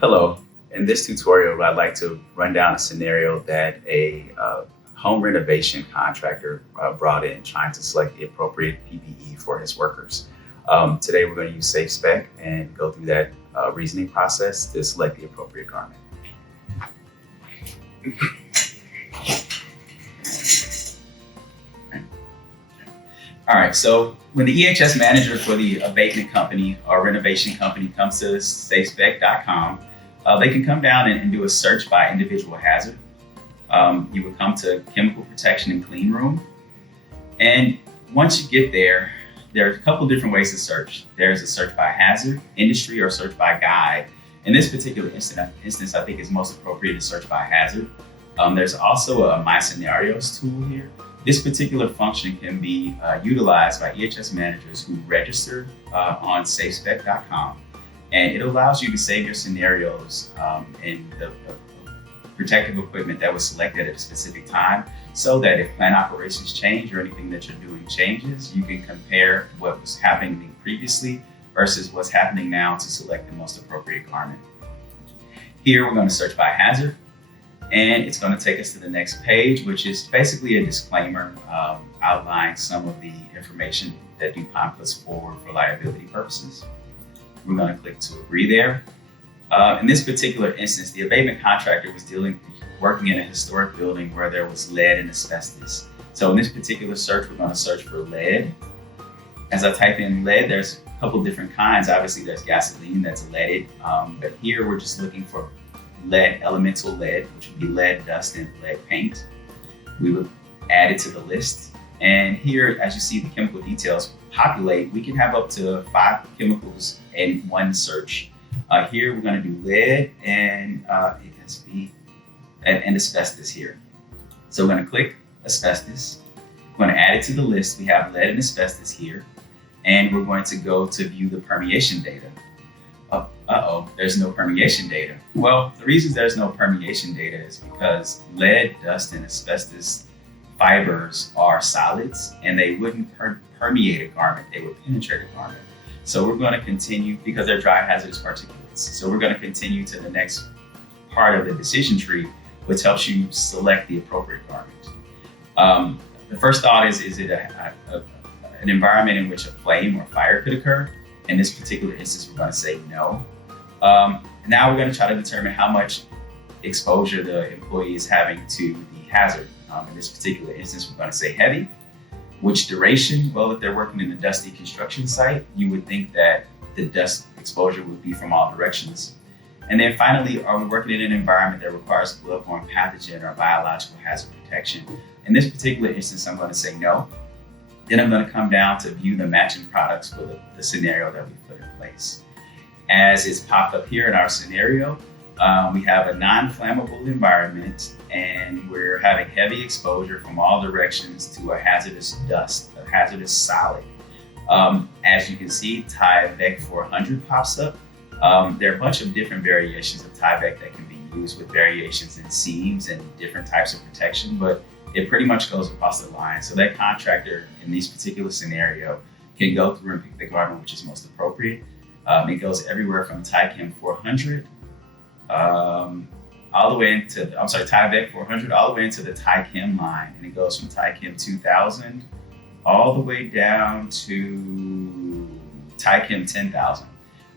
Hello. In this tutorial, I'd like to run down a scenario that a home renovation contractor brought in trying to select the appropriate PPE for his workers. Today, we're going to use SafeSPEC and go through that reasoning process to select the appropriate garment. All right, so when the EHS manager for the abatement company or renovation company comes to SafeSPEC.com, they can come down and do a search by individual hazard. You would come to chemical protection and cleanroom. And once you get there, there's a couple different ways to search. There's a search by hazard, industry, or search by guide. In this particular instance, I think it's most appropriate to search by hazard. There's also a My Scenarios tool here. This particular function can be utilized by EHS managers who register on SafeSPEC.com. And it allows you to save your scenarios in the protective equipment that was selected at a specific time, so that if plant operations change or anything that you're doing changes, you can compare what was happening previously versus what's happening now to select the most appropriate garment. Here, we're going to search by hazard. And it's going to take us to the next page, which is basically a disclaimer outlining some of the information that DuPont puts forward for liability purposes. We're going to click to agree there. In this particular instance, the abatement contractor was working in a historic building where there was lead and asbestos. So in this particular search, we're going to search for lead. As I type in lead, there's a couple different kinds. Obviously, there's gasoline that's leaded, but here we're just looking for lead, elemental lead, which would be lead dust and lead paint. We would add it to the list. And here, as you see, the chemical details populate. We can have up to 5 chemicals in one search. Here, we're going to do lead and and asbestos here. So we're going to click asbestos. We're going to add it to the list. We have lead and asbestos here. And we're going to go to view the permeation data. There's no permeation data. Well, the reason there's no permeation data is because lead, dust, and asbestos fibers are solids, and they wouldn't permeate a garment. They would penetrate a garment. So we're going to continue, because they're dry hazardous particulates. So we're going to continue to the next part of the decision tree, which helps you select the appropriate garment. The first thought is it an environment in which a flame or fire could occur? In this particular instance, we're going to say no. Now we're going to try to determine how much exposure the employee is having to the hazard. In this particular instance, we're going to say heavy. Which duration? Well, if they're working in a dusty construction site, you would think that the dust exposure would be from all directions. And then finally, are we working in an environment that requires bloodborne pathogen or biological hazard protection? In this particular instance, I'm going to say no. Then I'm going to come down to view the matching products for the scenario that we put in place. As it's popped up here in our scenario, we have a non-flammable environment, and we're having heavy exposure from all directions to a hazardous dust, a hazardous solid. As you can see, Tyvek 400 pops up. There are a bunch of different variations of Tyvek that can be used with variations in seams and different types of protection, but it pretty much goes across the line. So that contractor in this particular scenario can go through and pick the garment which is most appropriate. It goes everywhere from Tychem 400 all the way into, Tyvek 400 all the way into the Tychem line. And it goes from Tychem 2000 all the way down to Tychem 10,000.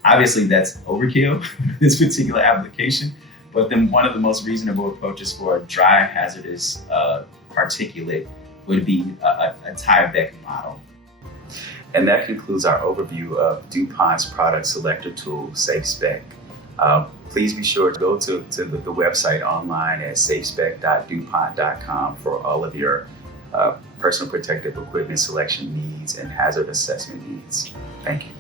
Obviously that's overkill for this particular application, but then one of the most reasonable approaches for a dry hazardous particulate would be a Tyvek model. And that concludes our overview of DuPont's product selector tool, SafeSPEC. Please be sure to go to the website online at safespec.dupont.com for all of your personal protective equipment selection needs and hazard assessment needs. Thank you.